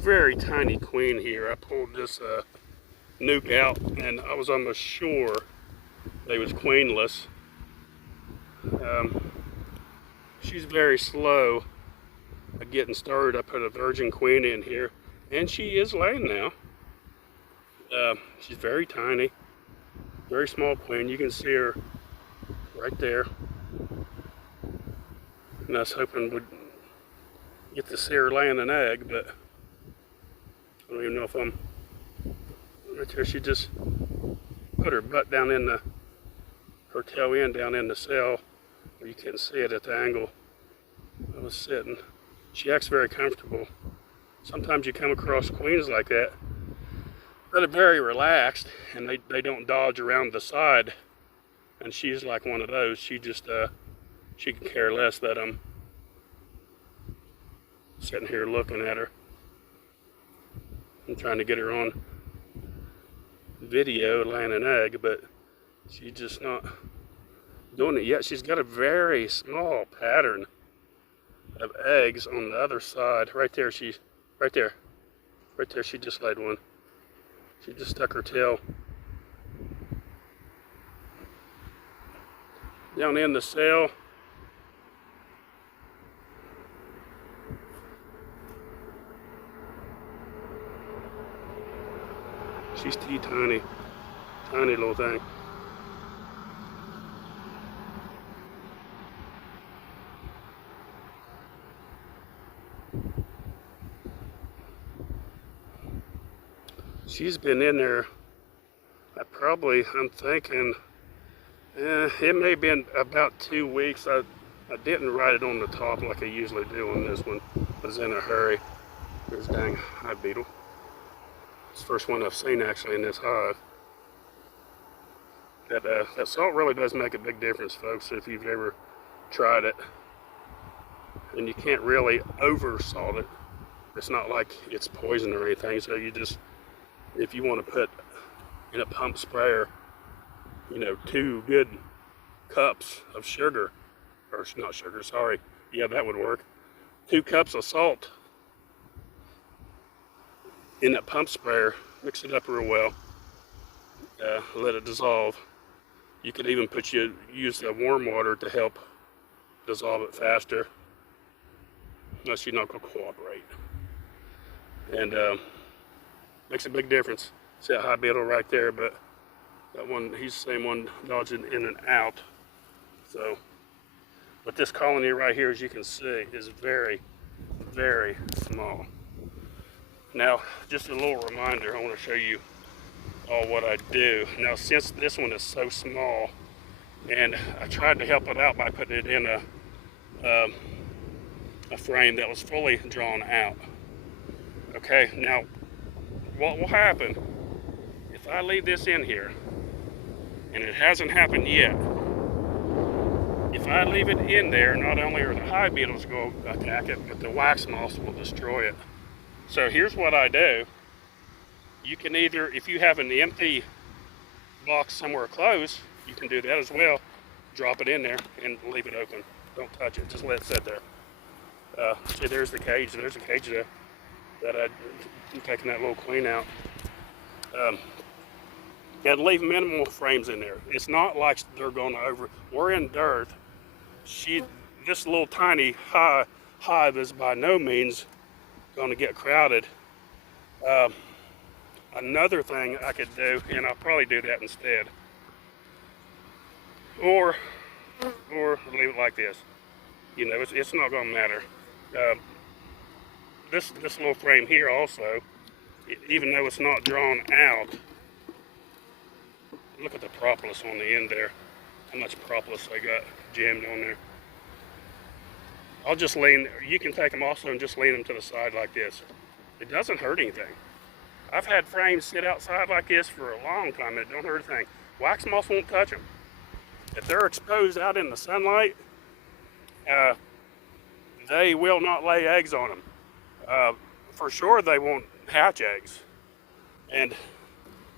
very tiny queen here. I pulled this nuke out and I was almost sure they was queenless. She's very slow at getting started. I put a virgin queen in here and she is laying now. She's very tiny, very small queen. You can see her right there. And I was hoping we'd get to see her laying an egg, but I don't even know if I'm right there. She just put her butt down in her tail end down in the cell where you can see it at the angle I was sitting. She acts very comfortable. Sometimes you come across queens like that that are very relaxed and they don't dodge around the side, and she's like one of those. She just she can care less that I'm sitting here looking at her. I'm trying to get her on video laying an egg, but she's just not doing it yet. She's got a very small pattern of eggs on the other side. Right there, right there, she just laid one. She just stuck her tail down in the cell. She's tiny, tiny little thing. She's been in there, I'm thinking, it may have been about 2 weeks. I didn't write it on the top like I usually do on this one. I was in a hurry. There's a dang hive beetle. It's the first one I've seen actually in this hive. That salt really does make a big difference, folks, if you've ever tried it. And you can't really over salt it. It's not like it's poison or anything, so you just, if you want to put in a pump sprayer, 2 good cups of sugar, or not sugar, sorry, yeah, that would work. 2 cups of salt in that pump sprayer, mix it up real well, let it dissolve. You could even use the warm water to help dissolve it faster, unless you're not going to cooperate. And makes a big difference. See that hive beetle right there, but that one, he's the same one dodging in and out. So, but this colony right here, as you can see, is very, very small. Now, just a little reminder, I want to show you all what I do. Now, since this one is so small, and I tried to help it out by putting it in a frame that was fully drawn out. Okay, now, what will happen if I leave this in here, and it hasn't happened yet? If I leave it in there, not only are the hive beetles going to attack it, but the wax moths will destroy it. So here's what I do. You can either, if you have an empty box somewhere close, you can do that as well. Drop it in there and leave it open. Don't touch it, just let it sit there. See, there's the cage. There's a cage there that I'm taking that little queen out. And leave minimal frames in there. It's not like they're going to we're in dirt. This little tiny hive is by no means going to get crowded. Another thing I could do, and I'll probably do that instead, or leave it like this. It's not going to matter. This little frame here also, even though it's not drawn out, look at the propolis on the end there. How much propolis I got jammed on there. I'll just you can take them also and just lean them to the side like this. It doesn't hurt anything. I've had frames sit outside like this for a long time and it don't hurt a thing. Wax moths won't touch them. If they're exposed out in the sunlight, they will not lay eggs on them. For sure they won't hatch eggs. And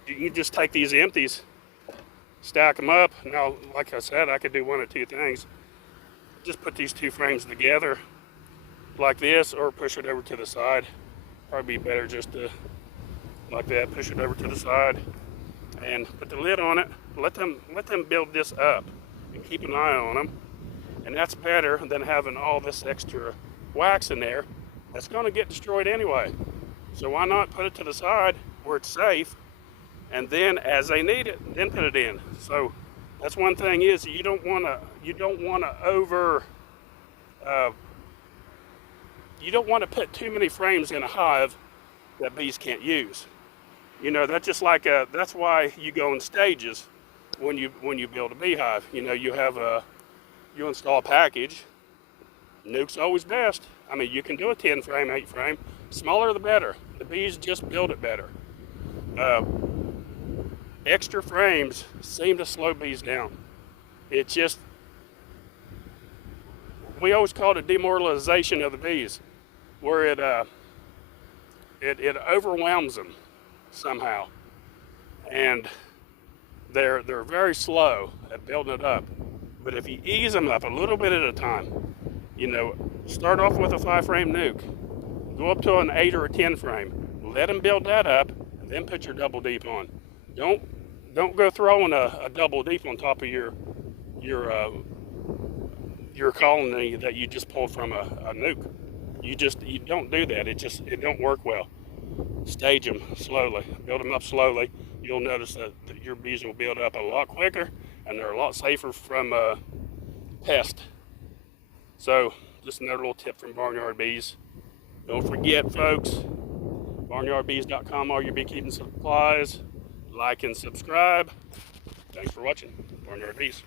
you just take these empties, stack them up. Now, like I said, I could do one of 2 things. Just put these 2 frames together like this, or push it over to the side Probably be better just to, like that, push it over to the side and put the lid on it. Let them build this up and keep an eye on them. And that's better than having all this extra wax in there that's going to get destroyed anyway. So why not put it to the side where it's safe, and then as they need it, then put it in. So that's one thing, is you don't want to put too many frames in a hive that bees can't use. You know, that's just like that's why you go in stages when you build a beehive. You know, you install a package. Nuke's always best. I mean, you can do a 10 frame, 8 frame. Smaller the better. The bees just build it better. Extra frames seem to slow bees down. It just, we always call it a demoralization of the bees, where it overwhelms them somehow, and they're very slow at building it up. But if you ease them up a little bit at a time, you know, start off with a 5 frame nuke, go up to an 8 or a 10 frame, let them build that up, and then put your double deep on. Don't go throwing a double deep on top of your colony that you just pulled from a nuke. You don't do that. It don't work well. Stage them slowly, build them up slowly. You'll notice that your bees will build up a lot quicker, and they're a lot safer from pest. So just another little tip from Barnyard Bees. Don't forget, folks, barnyardbees.com, all your beekeeping supplies. Like and subscribe. Thanks for watching. Barnyard Bees.